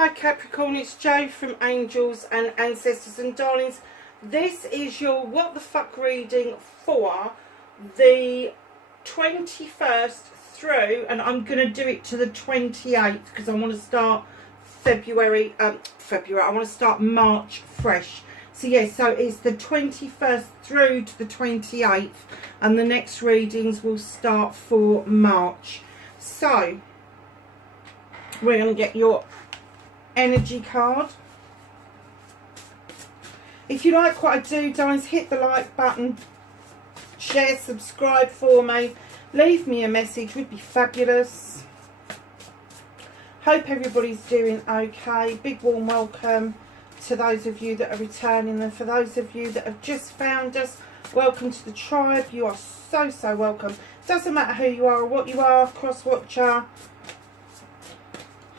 Hi Capricorn, it's Jo from Angels and Ancestors and Darlings. This is your what the fuck reading for the 21st through, and I'm going to do it to the 28th because I want to start February, I want to start March fresh. So yeah, so it's the 21st through to the 28th, and the next readings will start for March. So we're going to get your energy card. If you like what I do, guys, hit the like button, share, subscribe for me, leave me a message, would be fabulous. Hope everybody's doing okay. Big warm welcome to those of you that are returning, and for those of you that have just found us, welcome to the tribe. You are so welcome. Doesn't matter who you are or what you are, cross-watcher,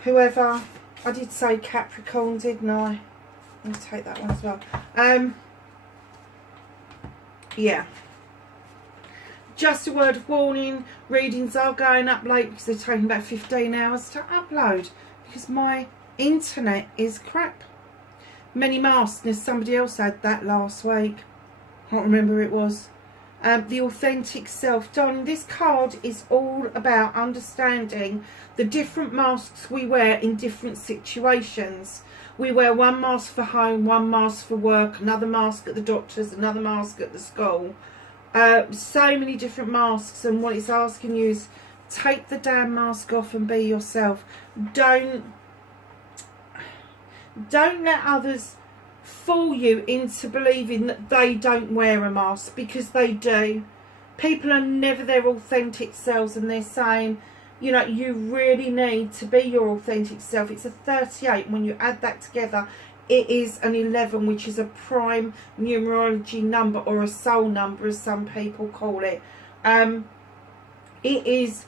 whoever. I did say Capricorn, didn't I? I'll take that one as well. Yeah. Just a word of warning, readings are going up late because they're taking about 15 hours to upload because my internet is crap. Many masks, and somebody else had that last week. Can't remember who it was. The authentic self. Darling, this card is all about understanding the different masks we wear in different situations. We wear one mask for home, one mask for work, another mask at the doctor's, another mask at the school. So many different masks, and what it's asking you is take the damn mask off and be yourself. Don't let others fool you into believing that they don't wear a mask, because they do. People are never their authentic selves, and they're saying, you know, you really need to be your authentic self. It's a 38. When you add that together, it is an 11, which is a prime numerology number, or a soul number as some people call it. It is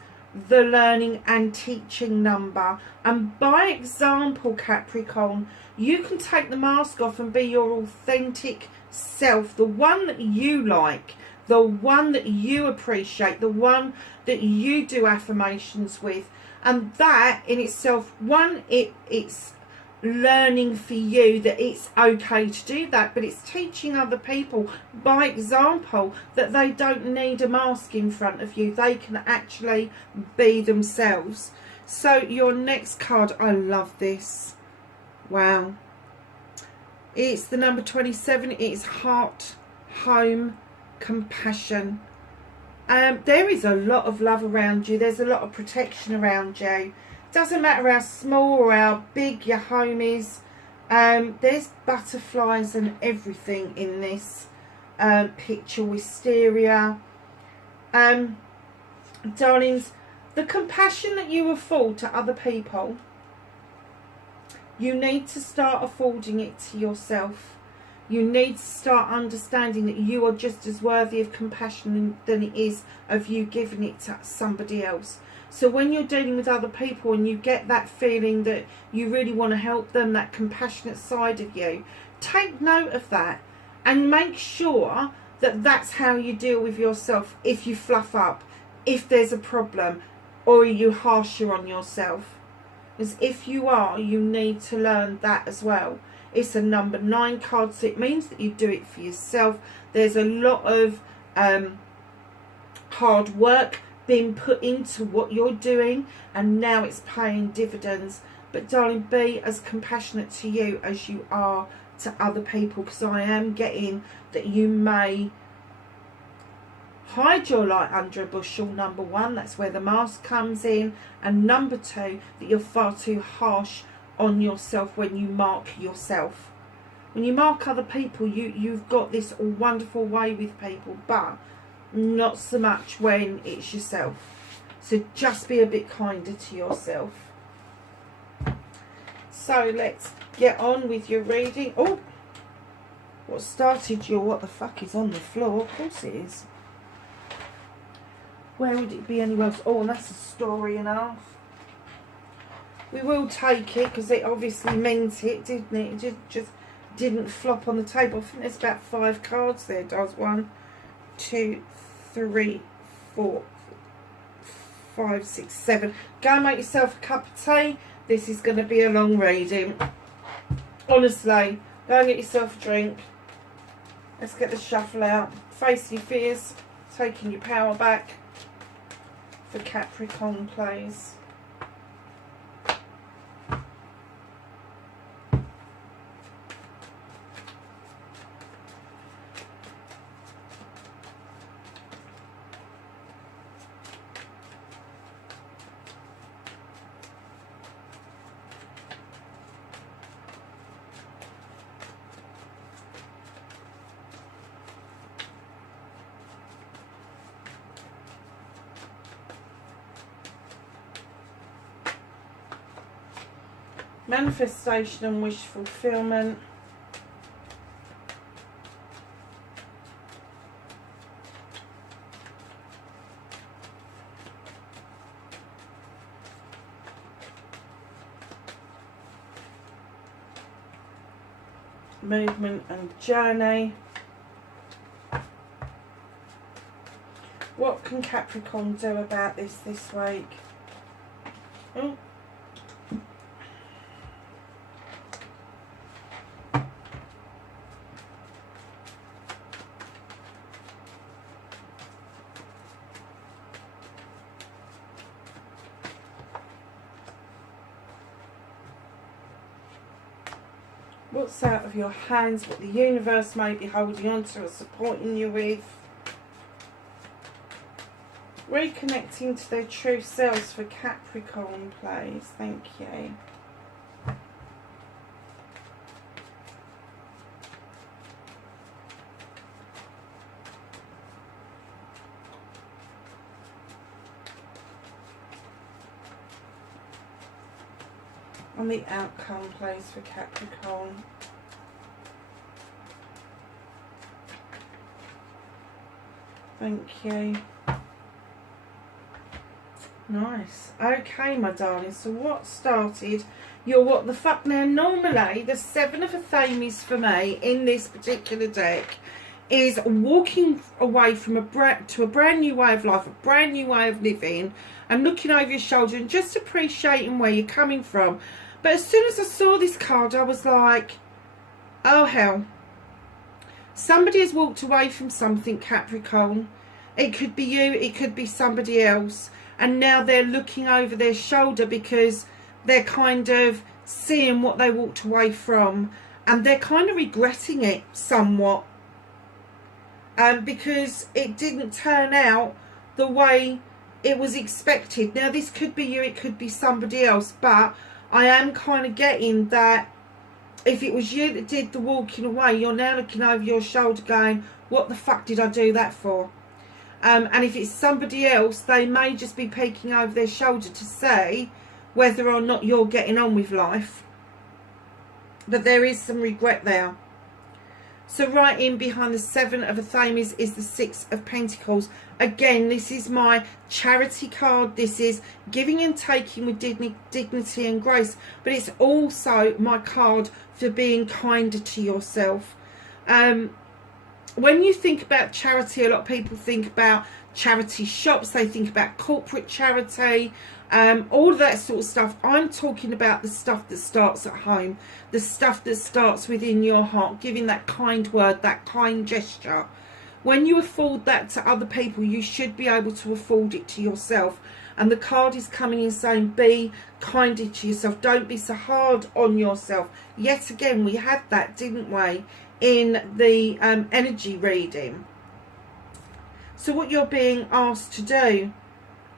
the learning and teaching number, and by example, Capricorn, you can take the mask off and be your authentic self, the one that you like, the one that you appreciate, the one that you do affirmations with. And that in itself, one, it's learning for you that it's okay to do that, but it's teaching other people by example that they don't need a mask in front of you. They can actually be themselves. So your next card, I love this. Wow. It's the number 27. It's heart, home, compassion. There is a lot of love around you. There's a lot of protection around you. Doesn't matter how small or how big your home is. There's butterflies and everything in this picture. Wisteria. Darlings, the compassion that you afford to other people, you need to start affording it to yourself. You need to start understanding that you are just as worthy of compassion than it is of you giving it to somebody else. So when you're dealing with other people and you get that feeling that you really want to help them, that compassionate side of you, take note of that and make sure that that's how you deal with yourself. If you fluff up, if there's a problem, or you harsher on yourself. Because if you are, you need to learn that as well. It's a number 9 card, so it means that you do it for yourself. There's a lot of hard work being put into what you're doing, and now it's paying dividends. But darling, be as compassionate to you as you are to other people, because I am getting that you may hide your light under a bushel, number 1. That's where the mask comes in. And number 2, that you're far too harsh on yourself when you mark yourself. When you mark other people, you've got this wonderful way with people, but not so much when it's yourself. So just be a bit kinder to yourself. So let's get on with your reading. Oh, what started your what the fuck is on the floor? Of course it is. Where would it be anywhere else? Oh, and that's a story and a half. We will take it because it obviously meant it, didn't it? It just didn't flop on the table. I think there's about 5 cards there. Does 1, 2, 3, 4, 5, 6, 7. Go and make yourself a cup of tea. This is going to be a long reading. Honestly, go and get yourself a drink. Let's get the shuffle out. Face your fears. Taking your power back. For Capricorn, please. Manifestation and wish fulfillment. Movement and journey. What can Capricorn do about this week? Oh. What's out of your hands, what the universe may be holding on to or supporting you with. Reconnecting to their true selves for Capricorn, please. Thank you. And the outcome, please, for Capricorn. Thank you. Nice. Okay, my darling. So what started your what the fuck now? Normally, the 7 of Athames for me in this particular deck is walking away from a brand new way of life, a brand new way of living, and looking over your shoulder and just appreciating where you're coming from. But as soon as I saw this card, I was like, oh hell. Somebody has walked away from something, Capricorn. It could be you, it could be somebody else. And now they're looking over their shoulder because they're kind of seeing what they walked away from. And they're kind of regretting it somewhat. Because it didn't turn out the way it was expected. Now, this could be you, it could be somebody else. But I am kind of getting that if it was you that did the walking away, you're now looking over your shoulder going, what the fuck did I do that for? And if it's somebody else, they may just be peeking over their shoulder to say whether or not you're getting on with life. But there is some regret there. So right in behind the 7 of Athames is the 6 of Pentacles. Again, this is my charity card. This is giving and taking with dignity and grace. But it's also my card for being kinder to yourself. When you think about charity, a lot of people think about charity shops. They think about corporate charity. All of that sort of stuff. I'm talking about the stuff that starts at home, the stuff that starts within your heart, giving that kind word, that kind gesture. When you afford that to other people, you should be able to afford it to yourself. And the card is coming in saying, be kinder to yourself. Don't be so hard on yourself. Yet again, we had that, didn't we, in the energy reading. So what you're being asked to do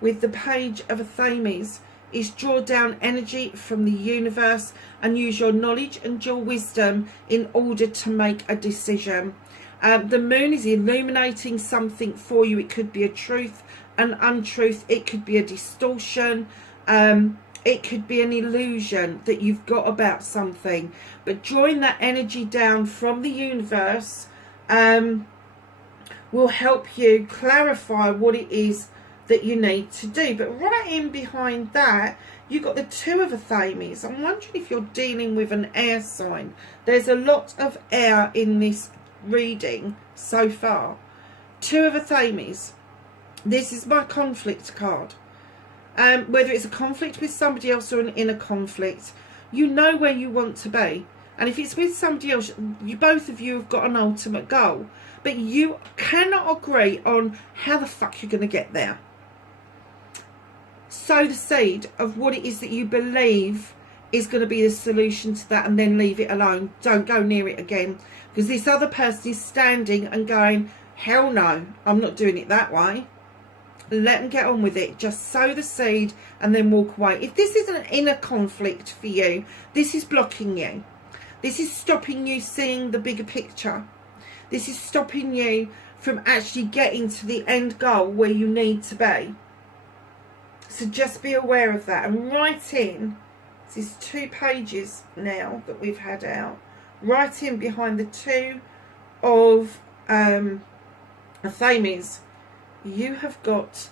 with the Page of Athames is draw down energy from the universe and use your knowledge and your wisdom in order to make a decision. The moon is illuminating something for you. It could be a truth, an untruth. It could be a distortion. It could be an illusion that you've got about something. But drawing that energy down from the universe will help you clarify what it is that you need to do. But right in behind that, you've got the 2 of Athames. I'm wondering if you're dealing with an air sign. There's a lot of air in this reading so far. 2 of Athames. This is my conflict card. whether it's a conflict with somebody else or an inner conflict. You know where you want to be. And if it's with somebody else, both of you have got an ultimate goal. But you cannot agree on how the fuck you're going to get there. Sow the seed of what it is that you believe is going to be the solution to that, and then leave it alone. Don't go near it again. Because this other person is standing and going, hell no, I'm not doing it that way. Let them get on with it. Just sow the seed and then walk away. If this is an inner conflict for you, this is blocking you. This is stopping you seeing the bigger picture. This is stopping you from actually getting to the end goal where you need to be. So just be aware of that. And write in, this is 2 pages now that we've had out. Write in behind the 2 of Athames. You have got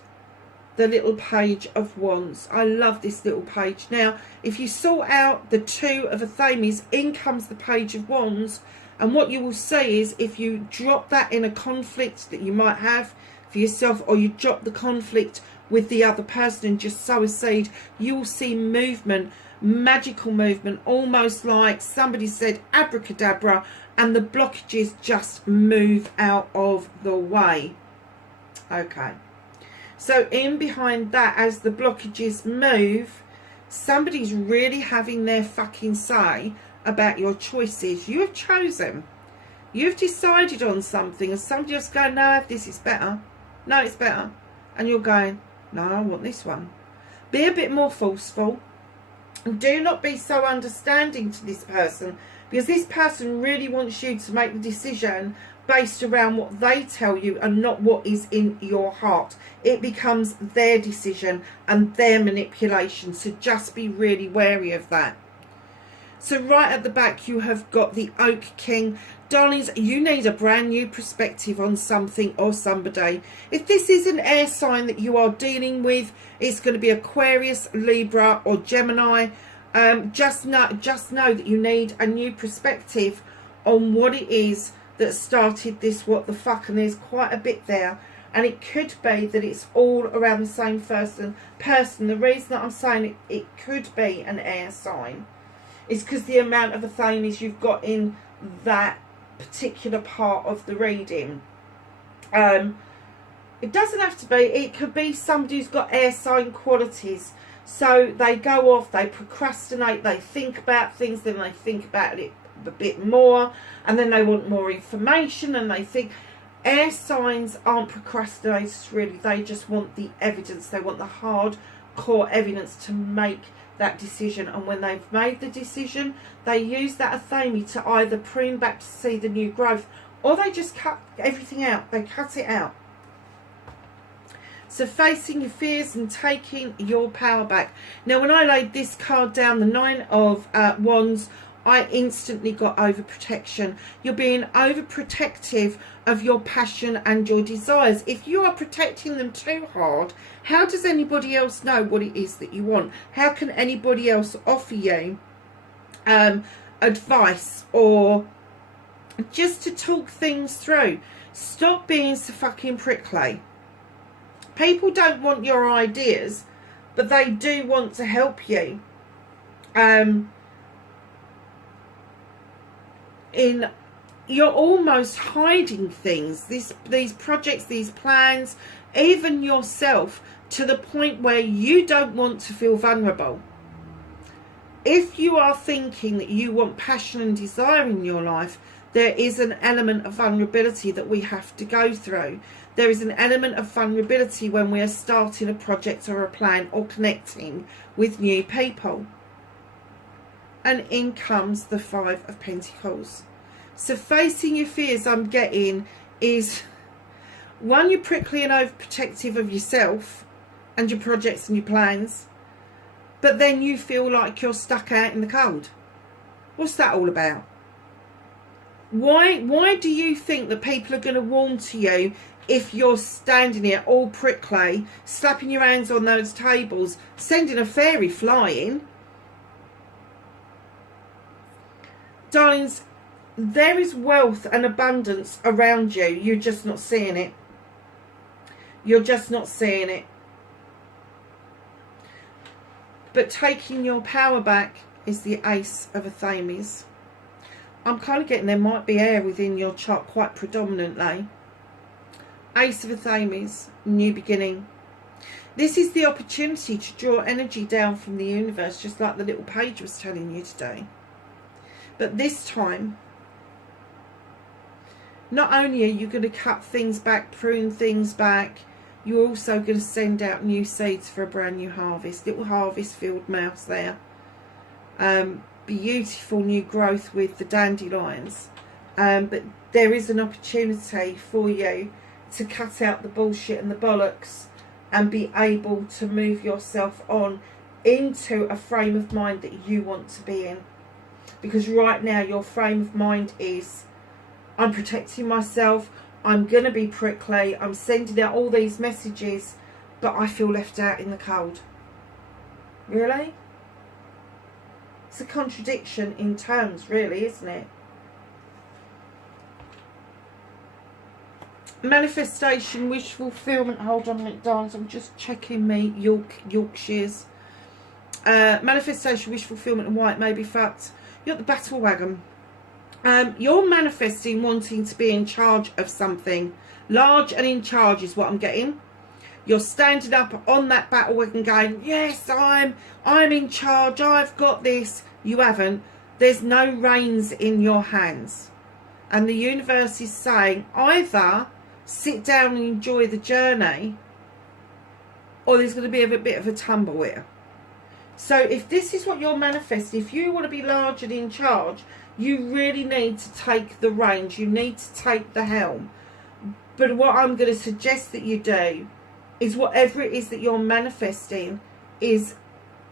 the little page of wands. I love this little page. Now, if you sort out the 2 of Athames, in comes the page of wands. And what you will see is, if you drop that in a conflict that you might have for yourself, or you drop the conflict with the other person and just sow a seed, you will see movement, magical movement, almost like somebody said abracadabra, and the blockages just move out of the way. Okay, so in behind that, as the blockages move, somebody's really having their fucking say about your choices. You have chosen, you've decided on something, and somebody else going, no, this is better, no, it's better, and you're going, no, I want this one. Be a bit more forceful. Do not be so understanding to this person, because this person really wants you to make the decision based around what they tell you and not what is in your heart. It becomes their decision and their manipulation, so just be really wary of that. So right at the back you have got the Oak King. Darlings, you need a brand new perspective on something or somebody. If this is an air sign that you are dealing with, it's going to be Aquarius, Libra or Gemini. Just know that you need a new perspective on what it is that started this what the fuck, and there's quite a bit there, and it could be that it's all around the same person. The reason that I'm saying it could be an air sign is because the amount of Athames you've got in that particular part of the reading. It doesn't have to be, it could be somebody who's got air sign qualities. So they go off, they procrastinate, they think about things, then they think about it a bit more, and then they want more information, and they think. Air signs aren't procrastinators really, they just want the evidence, they want the hard core evidence to make that decision. And when they've made the decision, they use that Athame to either prune back to see the new growth, or they just cut everything out, they cut it out. So facing your fears and taking your power back. Now when I laid this card down, the 9 of Wands, I instantly got overprotection. You're being overprotective of your passion and your desires. If you are protecting them too hard, how does anybody else know what it is that you want? How can anybody else offer you advice or just to talk things through? Stop being so fucking prickly. People don't want your ideas, but they do want to help you. You're almost hiding things, these projects, these plans, even yourself, to the point where you don't want to feel vulnerable. If you are thinking that you want passion and desire in your life, there is an element of vulnerability that we have to go through. There is an element of vulnerability when we are starting a project or a plan or connecting with new people. And in comes the 5 of Pentacles. So facing your fears, I'm getting, is one, you're prickly and overprotective of yourself and your projects and your plans, but then you feel like you're stuck out in the cold. What's that all about? Why do you think that people are going to warm to you if you're standing here all prickly, slapping your hands on those tables, sending a fairy flying? Darlings, there is wealth and abundance around you. You're just not seeing it. You're just not seeing it. But taking your power back is the Ace of Athames. I'm kind of getting there might be air within your chart quite predominantly. Ace of Athames, new beginning. This is the opportunity to draw energy down from the universe, just like the little page was telling you today. But this time, not only are you going to cut things back, prune things back, you're also going to send out new seeds for a brand new harvest. Little harvest field mouse there. Beautiful new growth with the dandelions. But there is an opportunity for you to cut out the bullshit and the bollocks and be able to move yourself on into a frame of mind that you want to be in. Because right now your frame of mind is, I'm protecting myself, I'm going to be prickly, I'm sending out all these messages, but I feel left out in the cold. Really? It's a contradiction in terms, really, isn't it? Manifestation, wish fulfillment. Hold on a minute, darlings. I'm just checking me Yorkshires. Manifestation, wish fulfillment, and why it may be fact. You're at the battle wagon. You're manifesting wanting to be in charge of something. Large and in charge is what I'm getting. You're standing up on that battle wagon going, yes, I'm in charge, I've got this. You haven't. There's no reins in your hands. And the universe is saying, either sit down and enjoy the journey, or there's going to be a bit of a tumble here. So if this is what you're manifesting, if you want to be large and in charge, you really need to take the reins. You need to take the helm. But what I'm going to suggest that you do is whatever it is that you're manifesting is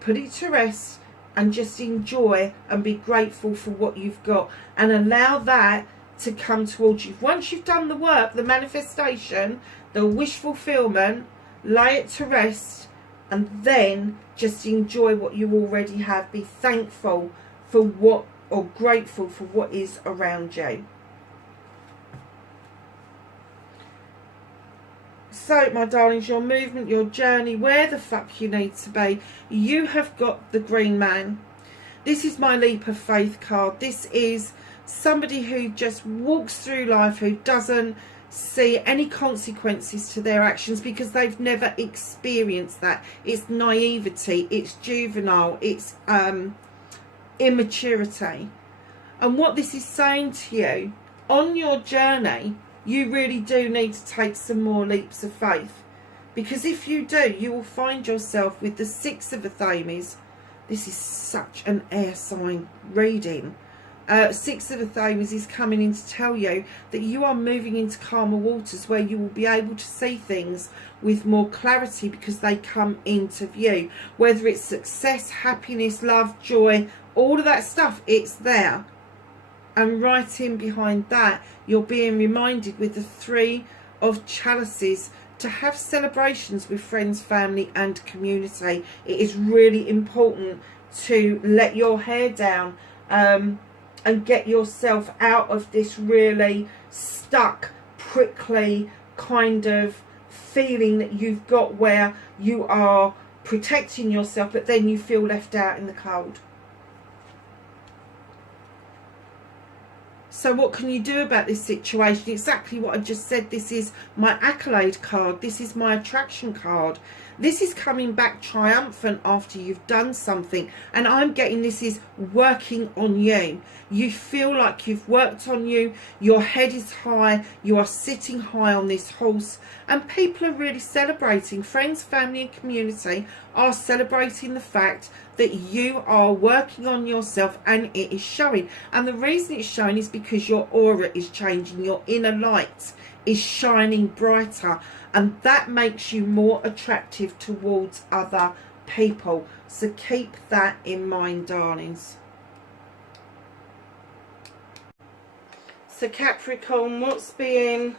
put it to rest and just enjoy and be grateful for what you've got and allow that to come towards you. Once you've done the work, the manifestation, the wish fulfillment, lay it to rest and then just enjoy what you already have. Be thankful for what, or grateful for what is around you. So, my darlings, your movement, your journey, where the fuck you need to be. You have got the green man. This is my leap of faith card. This is somebody who just walks through life, who doesn't see any consequences to their actions because they've never experienced that. It's naivety, it's juvenile, it's immaturity. And what this is saying to you, on your journey, you really do need to take some more leaps of faith. Because if you do, you will find yourself with the Six of Athames. This is such an air sign reading. Six of Athames is coming in to tell you that you are moving into calmer waters where you will be able to see things with more clarity because they come into view. Whether it's success, happiness, love, joy, all of that stuff, it's there. And right in behind that, you're being reminded with the Three of Chalices to have celebrations with friends, family and community. It is really important to let your hair down and get yourself out of this really stuck, prickly kind of feeling that you've got where you are protecting yourself but then you feel left out in the cold. So what can you do about this situation? Exactly what I just said. This is my Accolade card. This is my attraction card. This is coming back triumphant after you've done something. And I'm getting this is working on you. You feel like you've worked on you. Your head is high. You are sitting high on this horse. And people are really celebrating. Friends, family and community are celebrating the fact that you are working on yourself and it is showing. And the reason it's showing is because your aura is changing. Your inner light is shining brighter. And that makes you more attractive towards other people. So keep that in mind, darlings. So Capricorn, what's being...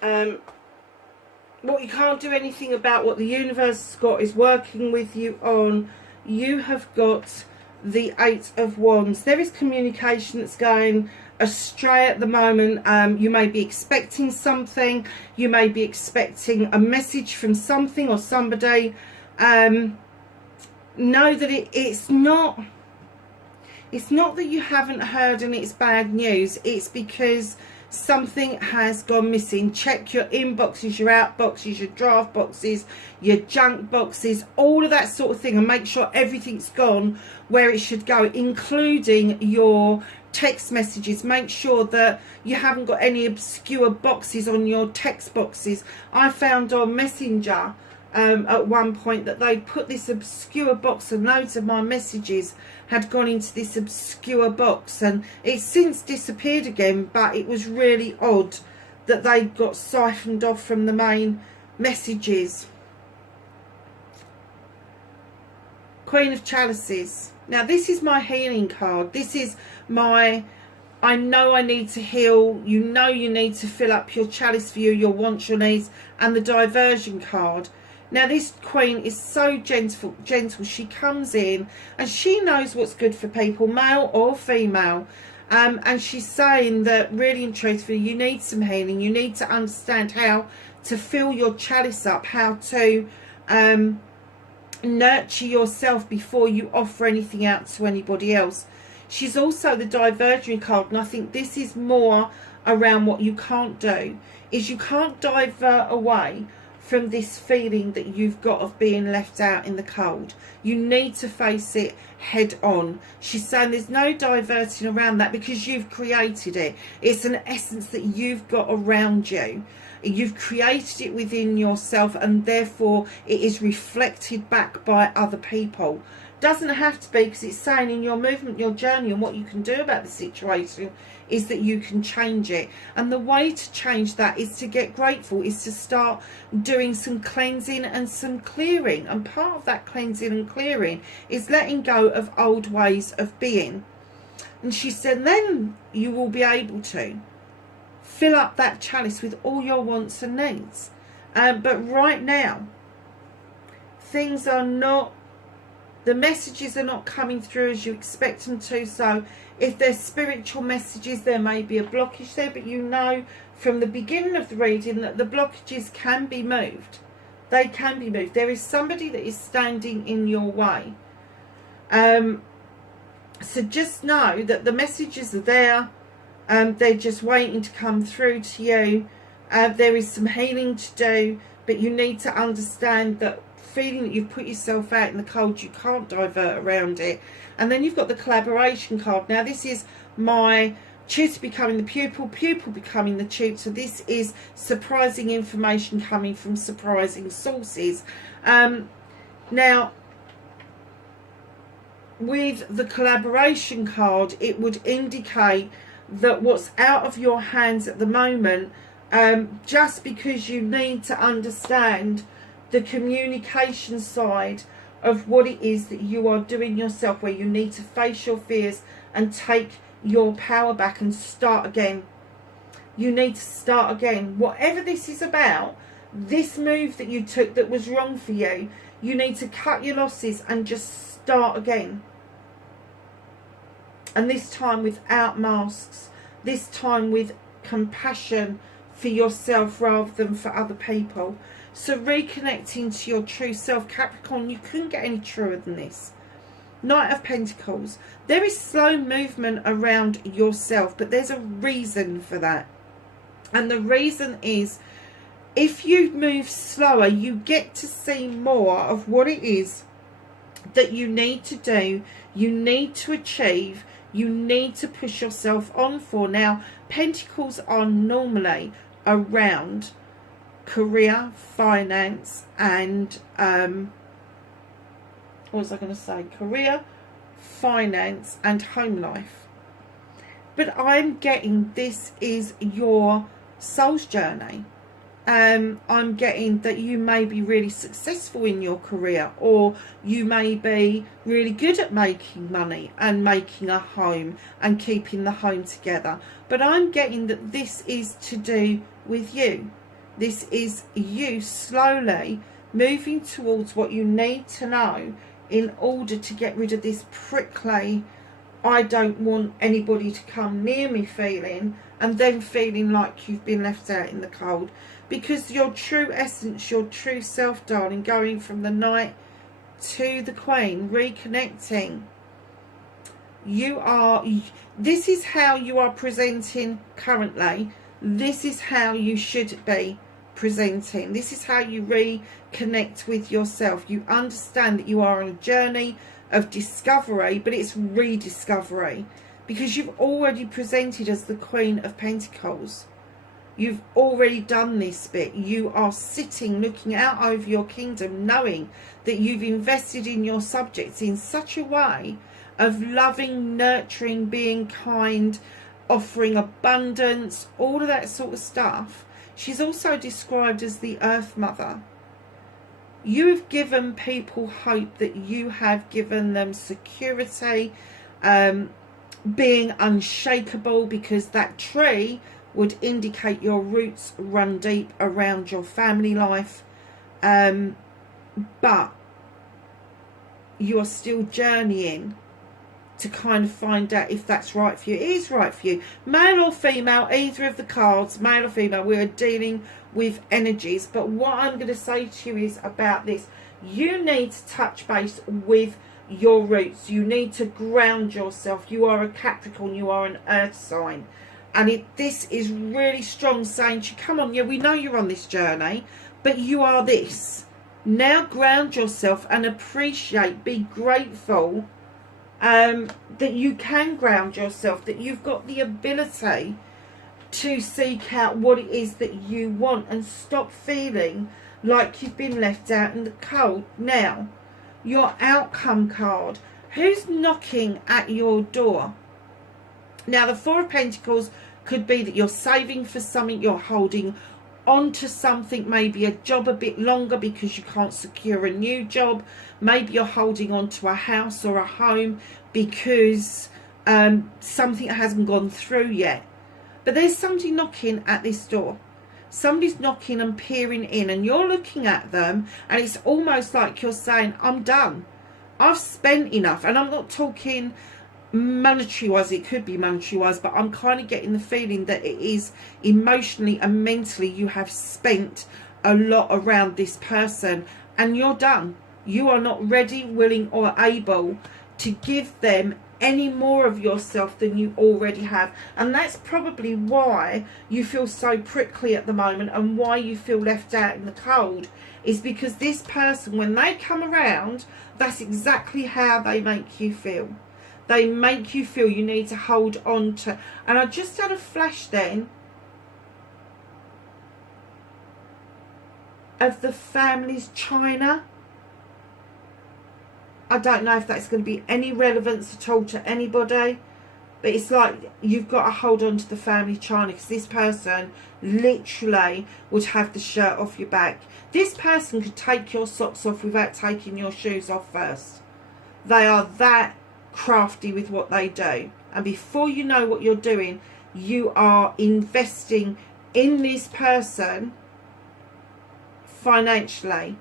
what you can't do anything about, what the universe has got is working with you on. You have got the Eight of Wands. There is communication that's going astray at the moment. You may be expecting something. You may be expecting a message from something or somebody. know that it's not that you haven't heard and it's bad news. It's because something has gone missing. Check your inboxes, your outboxes, your draft boxes, your junk boxes, all of that sort of thing, and make sure everything's gone where it should go, including your text messages. Make sure that you haven't got any obscure boxes on your text boxes. I found on Messenger at one point that they put this obscure box, and loads of my messages had gone into this obscure box, and it's since disappeared again, but it was really odd that they got siphoned off from the main messages. Queen of Chalices. Now this is my healing card. This is my, I know I need to heal. You know you need to fill up your chalice for you, your wants, your needs, and the diversion card. Now this queen is so gentle. She comes in and she knows what's good for people, male or female. And she's saying that really and truthfully, you need some healing. You need to understand how to fill your chalice up, how to nurture yourself before you offer anything out to anybody else. She's also the diversion card, and I think this is more around what you can't do, is you can't divert away from this feeling that you've got of being left out in the cold. You need to face it head on. She's saying there's no diverting around that because you've created it. It's an essence that you've got around you. You've created it within yourself, and therefore it is reflected back by other people. Doesn't have to be, because it's saying in your movement, your journey, and what you can do about the situation is that you can change it. And the way to change that is to get grateful, is to start doing some cleansing and some clearing. And part of that cleansing and clearing is letting go of old ways of being. And she said then you will be able to fill up that chalice with all your wants and needs. But right now, things are not, the messages are not coming through as you expect them to. So if there's spiritual messages, there may be a blockage there, but you know from the beginning of the reading that the blockages can be moved. They can be moved. There is somebody that is standing in your way. So just know that the messages are there. They're just waiting to come through to you. There is some healing to do, but you need to understand that feeling that you've put yourself out in the cold, you can't divert around it. And then you've got the collaboration card. Now this is my tutor becoming the pupil, pupil becoming the tutor. This is surprising information coming from surprising sources. Now with the collaboration card, it would indicate that what's out of your hands at the moment, just because you need to understand the communication side of what it is that you are doing yourself, where you need to face your fears and take your power back and start again. You need to start again. Whatever this is about, this move that you took that was wrong for you, you need to cut your losses and just start again. And this time without masks, this time with compassion for yourself rather than for other people. So reconnecting to your true self, Capricorn, you couldn't get any truer than this. Knight of Pentacles. There is slow movement around yourself, but there's a reason for that. And the reason is, if you move slower, you get to see more of what it is that you need to do, you need to achieve, you need to push yourself on for. Now, Pentacles are normally around career, finance, and what was I going to say? Career, finance, and home life. But I'm getting this is your soul's journey. I'm getting that you may be really successful in your career, or you may be really good at making money and making a home and keeping the home together. But I'm getting that this is to do with you. This is you slowly moving towards what you need to know in order to get rid of this prickly, I don't want anybody to come near me feeling, and then feeling like you've been left out in the cold. Because your true essence, your true self, darling, going from the Knight to the Queen, reconnecting. This is how you are presenting currently. This is how you should be presenting. This is how you reconnect with yourself. You understand that you are on a journey of discovery, but it's rediscovery, because you've already presented as the Queen of Pentacles. You've already done this bit. You are sitting, looking out over your kingdom, knowing that you've invested in your subjects in such a way of loving, nurturing, being kind, offering abundance, all of that sort of stuff. She's also described as the Earth Mother. You've given people hope, that you have given them security, being unshakable, because that tree would indicate your roots run deep around your family life. But you are still journeying to kind of find out if that's right for you. It is right for you. Male or female, either of the cards, male or female, we are dealing with energies. But what I'm going to say to you is about this. You need to touch base with your roots. You need to ground yourself. You are a Capricorn. You are an earth sign. And this is really strong, saying to you, come on, yeah, we know you're on this journey, but you are this. Now ground yourself and appreciate, be grateful that you can ground yourself, that you've got the ability to seek out what it is that you want, and stop feeling like you've been left out in the cold. Now, your outcome card. Who's knocking at your door? Now, the Four of Pentacles could be that you're saving for something, you're holding onto something, maybe a job a bit longer because you can't secure a new job. Maybe you're holding on to a house or a home because something hasn't gone through yet. But there's somebody knocking at this door. Somebody's knocking and peering in, and you're looking at them, and it's almost like you're saying, I'm done. I've spent enough. And I'm not talking monetary wise, it could be monetary wise, but I'm kind of getting the feeling that it is emotionally and mentally. You have spent a lot around this person and you're done. You are not ready, willing or able to give them any more of yourself than you already have. And that's probably why you feel so prickly at the moment, and why you feel left out in the cold, is because this person, when they come around, that's exactly how they make you feel. They make you feel you need to hold on to. And I just had a flash then of the family's china. I don't know if that's going to be any relevance at all to anybody, but it's like you've got to hold on to the family china, because this person literally would have the shirt off your back. This person could take your socks off without taking your shoes off first. They are that crafty with what they do, and before you know what you're doing, you are investing in this person financially,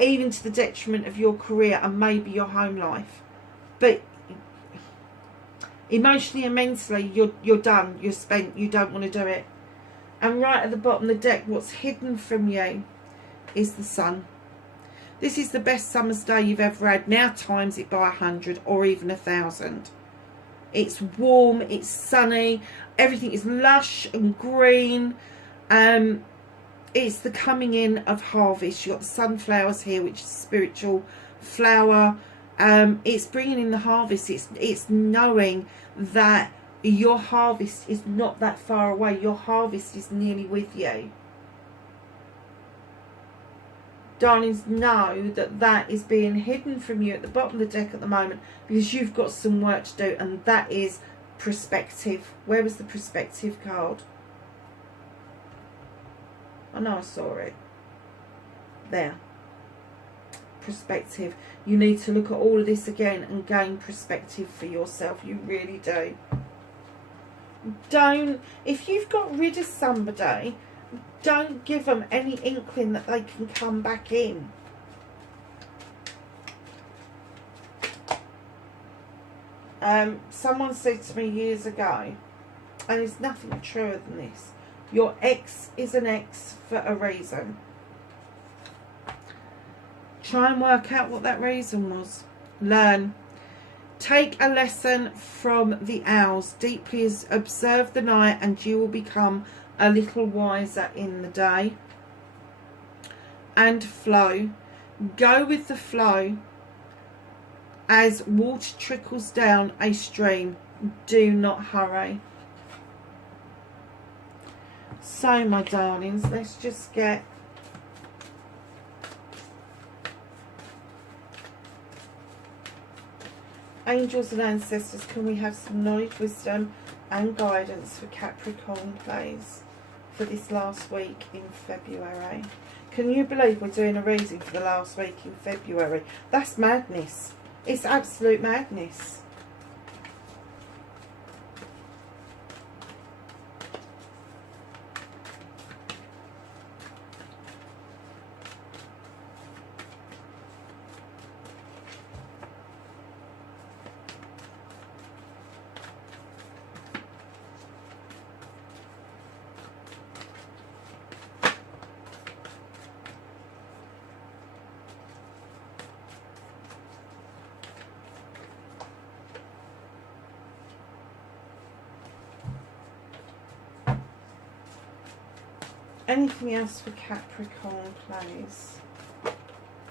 even to the detriment of your career and maybe your home life. But emotionally and mentally, you're done, you're spent, you don't want to do it. And right at the bottom of the deck, what's hidden from you is the sun. This is the best summer's day you've ever had. Now times it by 100 or even 1,000. It's warm, it's sunny, everything is lush and green. It's the coming in of harvest. You've got the sunflowers here, which is a spiritual flower. It's bringing in the harvest. It's knowing that your harvest is not that far away. Your harvest is nearly with you. Darlings, know that that is being hidden from you at the bottom of the deck at the moment, because you've got some work to do, and that is perspective. Where was the perspective card? I know I saw it. There. Perspective. You need to look at all of this again and gain perspective for yourself. You really do. Don't, if you've got rid of somebody, don't give them any inkling that they can come back in. Someone said to me years ago, and there's nothing truer than this, your ex is an ex for a reason. Try and work out what that reason was. Learn. Take a lesson from the owls. Deeply observe the night and you will become a little wiser in the day. And flow. Go with the flow as water trickles down a stream. Do not hurry. So, my darlings, let's just get angels and ancestors. Can we have some knowledge, wisdom and guidance for Capricorn, please, for this last week in February? Can you believe we're doing a reading for the last week in February? That's madness. It's absolute madness. Anything else for Capricorn, please?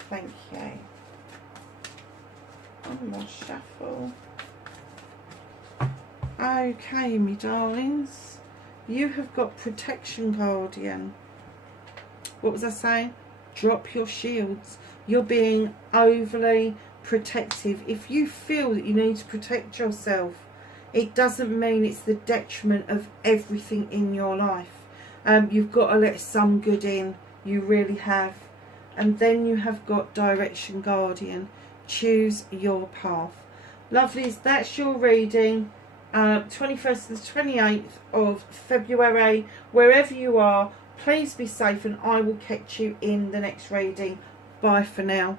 Thank you. One more shuffle. Okay, me darlings. You have got Protection Guardian. What was I saying? Drop your shields. You're being overly protective. If you feel that you need to protect yourself, it doesn't mean it's the detriment of everything in your life. You've got to let some good in. You really have. And then you have got Direction Guardian. Choose your path. Lovelies, that's your reading. 21st to the 28th of February. Wherever you are, please be safe and I will catch you in the next reading. Bye for now.